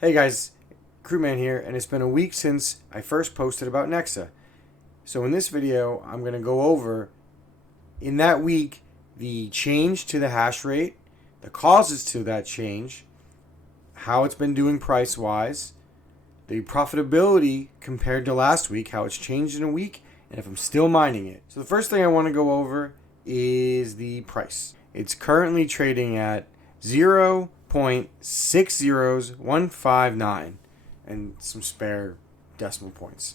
Hey guys, Crewman here, and it's been a week since I first posted about Nexa. So in this video, I'm going to go over, in that week, the change to the hash rate, the causes to that change, how it's been doing price-wise, the profitability compared to last week, how it's changed in a week, and if I'm still mining it. So the first thing I want to go over is the price. It's currently trading at 0.60159 and some spare decimal points.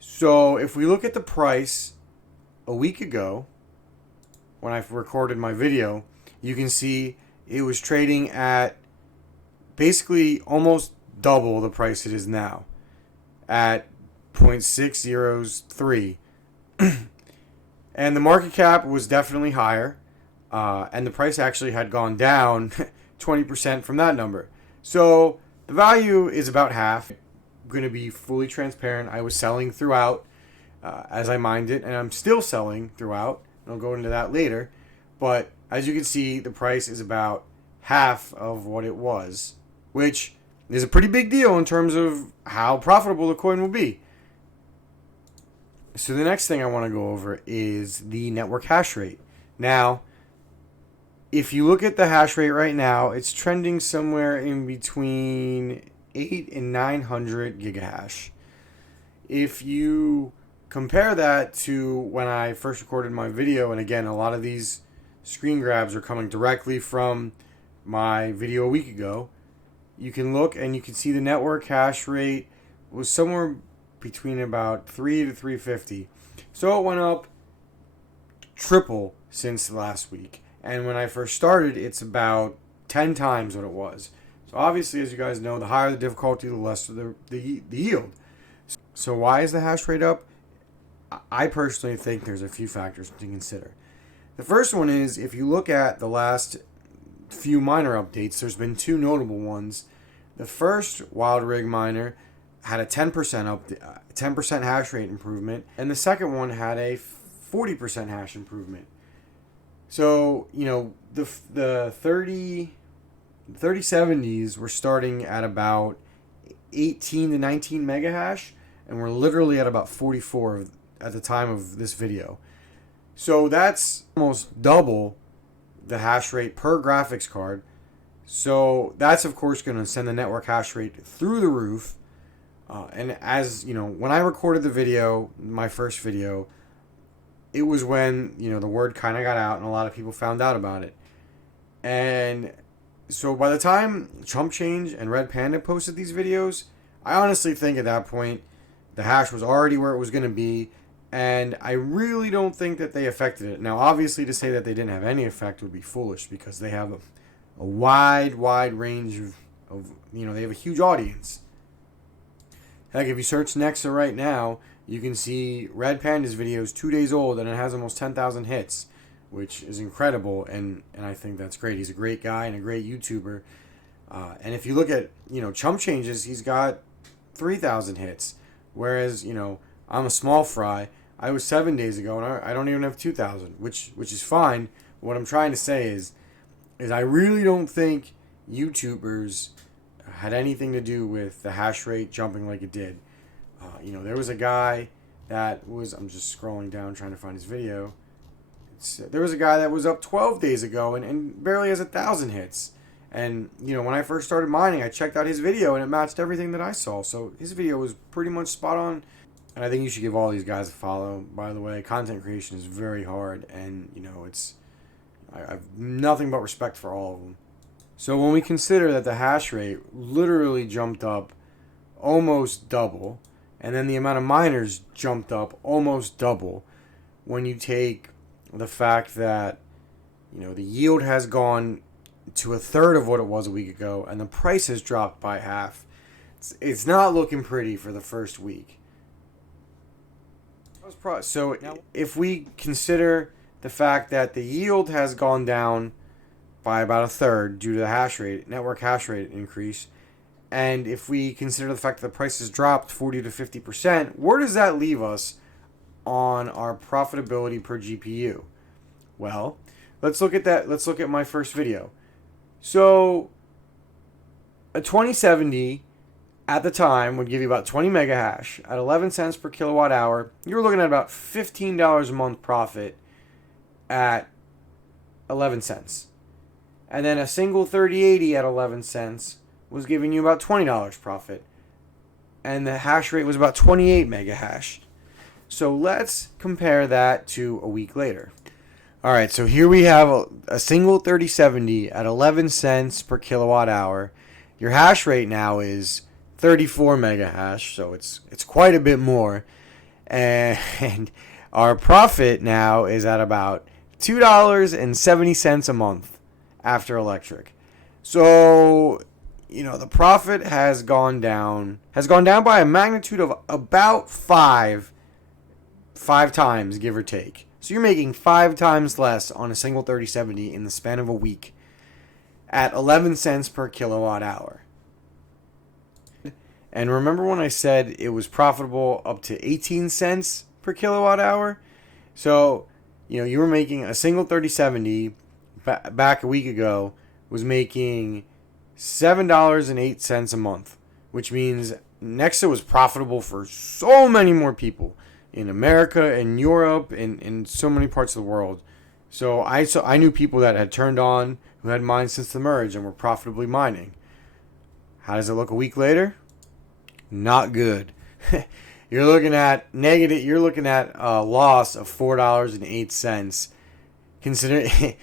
So if we look at the price a week ago, when I recorded my video, you can see it was trading at basically almost double the price it is now, at 0.603. And the market cap was definitely higher, and the price actually had gone down 20% from that number. So the value is about half. I'm going to be fully transparent. I was selling throughout as I mined it, and I'm still selling throughout. And I'll go into that later. But as you can see, the price is about half of what it was, which is a pretty big deal in terms of how profitable the coin will be. So the next thing I want to go over is the network hash rate. Now, if you look at the hash rate right now, it's trending somewhere in between 8 and 900 gigahash. If you compare that to when I first recorded my video, and again, a lot of these screen grabs are coming directly from my video a week ago, you can look and you can see the network hash rate was somewhere between about 3 to 350. So it went up triple since last week. And when I first started, it's about 10 times what it was. So obviously, as you guys know, the higher the difficulty, the less the yield. So why is the hash rate up? I personally think there's a few factors to consider. The first one is, if you look at the last few miner updates, there's been two notable ones. The first Wild Rig miner had a 10% hash rate improvement, and the second one had a 40% hash improvement. So, you know, the 3070s were starting at about 18 to 19 mega hash, and we're literally at about 44 at the time of this video. So that's almost double the hash rate per graphics card. So that's, of course, going to send the network hash rate through the roof. And as you know, when I recorded the video, my first video, it was when, you know, the word kind of got out and a lot of people found out about it. And so by the time Chump Change and Red Panda posted these videos, I honestly think at that point the hash was already where it was going to be, and I really don't think that they affected it. Now, obviously, to say that they didn't have any effect would be foolish, because they have a wide range of you know, they have a huge audience. Heck, if you search Nexa right now, you can see Red Panda's video is 2 days old, and it has almost 10,000 hits, which is incredible, and I think that's great. He's a great guy and a great YouTuber. And if you look at, you know, Chump Changes, he's got 3,000 hits, whereas, you know, I'm a small fry. I was 7 days ago, and I don't even have 2,000, which is fine. What I'm trying to say is I really don't think YouTubers had anything to do with the hash rate jumping like it did. You know, there was a guy that was, I'm just scrolling down trying to find his video. There was a guy that was up 12 days ago and barely has 1,000 hits. And, you know, when I first started mining, I checked out his video and it matched everything that I saw. So his video was pretty much spot on. And I think you should give all these guys a follow. By the way, content creation is very hard, and, you know, I have nothing but respect for all of them. So when we consider that the hash rate literally jumped up almost double, and then the amount of miners jumped up almost double, when you take the fact that, you know, the yield has gone to a third of what it was a week ago, and the price has dropped by half, it's not looking pretty for the first week. So if we consider the fact that the yield has gone down by about a third due to the hash rate, network hash rate increase, and if we consider the fact that the price has dropped 40 to 50%, where does that leave us on our profitability per GPU? Well, let's look at that. Let's look at my first video. So a 2070 at the time would give you about 20 mega hash at 11 cents per kilowatt hour. You were looking at about $15 a month profit at 11 cents. And then a single 3080 at 11 cents was giving you about $20 profit. And the hash rate was about 28 mega hash. So let's compare that to a week later. All right, so here we have a single 3070 at 11 cents per kilowatt hour. Your hash rate now is 34 mega hash, so it's quite a bit more. And our profit now is at about $2.70 a month after electric. So, the profit has gone down by a magnitude of about five times, give or take. So you're making 5 times less on a single 3070 in the span of a week at 11 cents per kilowatt hour. And remember when I said it was profitable up to 18 cents per kilowatt hour? So, you were making a single 3070 back a week ago was making $7.08 a month, which means Nexa was profitable for so many more people in America and Europe and in so many parts of the world. So I knew people that had turned on who had mined since the merge and were profitably mining. How does it look a week later? Not good. You're looking at a loss of $4.08, considering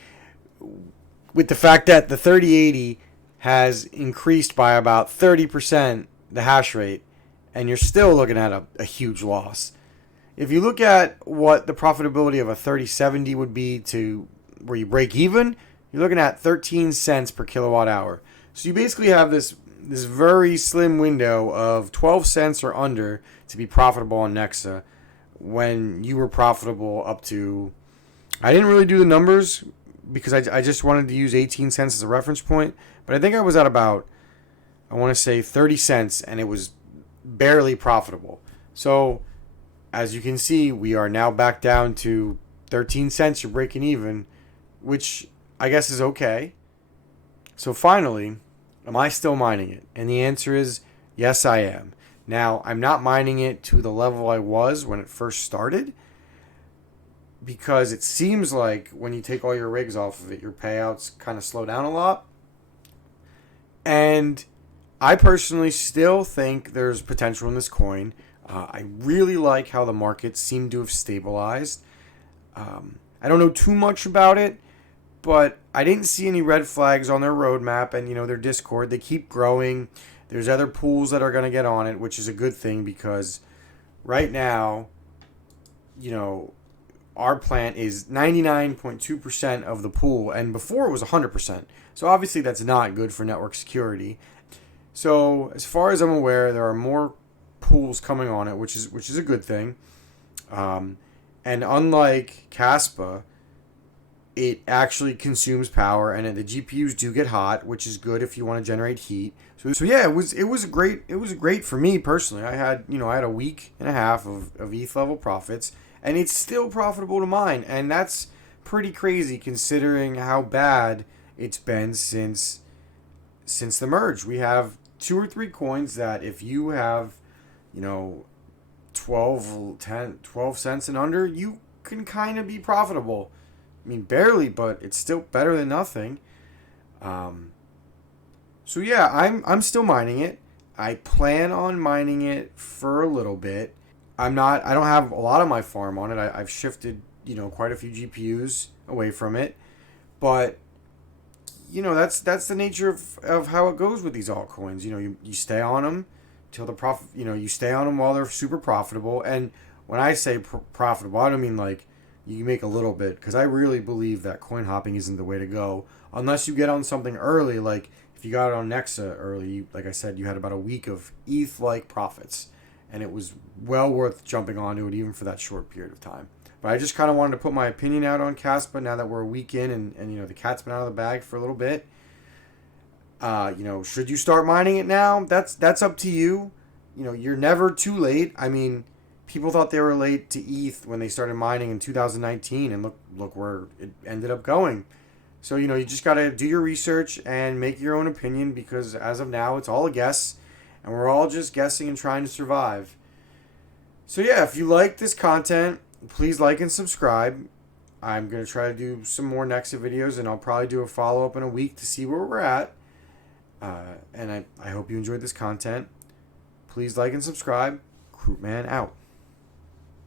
with the fact that the 3080 has increased by about 30% the hash rate, and you're still looking at a huge loss. If you look at what the profitability of a 3070 would be to where you break even, you're looking at 13 cents per kilowatt hour. So you basically have this very slim window of 12 cents or under to be profitable on Nexa, when you were profitable up to, I didn't really do the numbers because I just wanted to use 18 cents as a reference point, but I think I was at about, I want to say 30 cents, and it was barely profitable. So as you can see, we are now back down to 13 cents, you're breaking even, which I guess is okay. So finally, am I still mining it? And the answer is yes, I am. Now, I'm not mining it to the level I was when it first started, because it seems like when you take all your rigs off of it, your payouts kind of slow down a lot. And I personally still think there's potential in this coin. I really like how the markets seem to have stabilized. I don't know too much about it, but I didn't see any red flags on their roadmap and, their Discord. They keep growing. There's other pools that are going to get on it, which is a good thing, because right now, our plant is 99.2% of the pool, and before it was 100%. So obviously that's not good for network security. So as far as I'm aware, there are more pools coming on it, which is a good thing. And unlike Caspa, it actually consumes power, and the GPUs do get hot, which is good if you want to generate heat. So yeah, it was great for me personally. I had a week and a half of ETH level profits, and it's still profitable to mine, and that's pretty crazy considering how bad it's been since the merge. We have 2 or 3 coins that if you have 12 cents and under, you can kind of be profitable. I mean, barely, but it's still better than nothing. So yeah, I'm still mining it. I plan on mining it for a little bit. I don't have a lot of my farm on it. I've shifted, quite a few GPUs away from it. But that's the nature of how it goes with these altcoins. You stay on them till the profit. You stay on them while they're super profitable. And when I say profitable, I don't mean like you make a little bit, because I really believe that coin hopping isn't the way to go unless you get on something early. Like if you got it on Nexa early, like I said, you had about a week of ETH-like profits, and it was well worth jumping onto it even for that short period of time. But I just kind of wanted to put my opinion out on Caspa now that we're a week in, and the cat's been out of the bag for a little bit. Should you start mining it now? That's up to you. You're never too late. I mean, people thought they were late to ETH when they started mining in 2019, and look where it ended up going. So, you just got to do your research and make your own opinion, because as of now, it's all a guess. And we're all just guessing and trying to survive. So, yeah, if you like this content, please like and subscribe. I'm going to try to do some more Nexa videos, and I'll probably do a follow-up in a week to see where we're at. And I hope you enjoyed this content. Please like and subscribe. Recruitman out.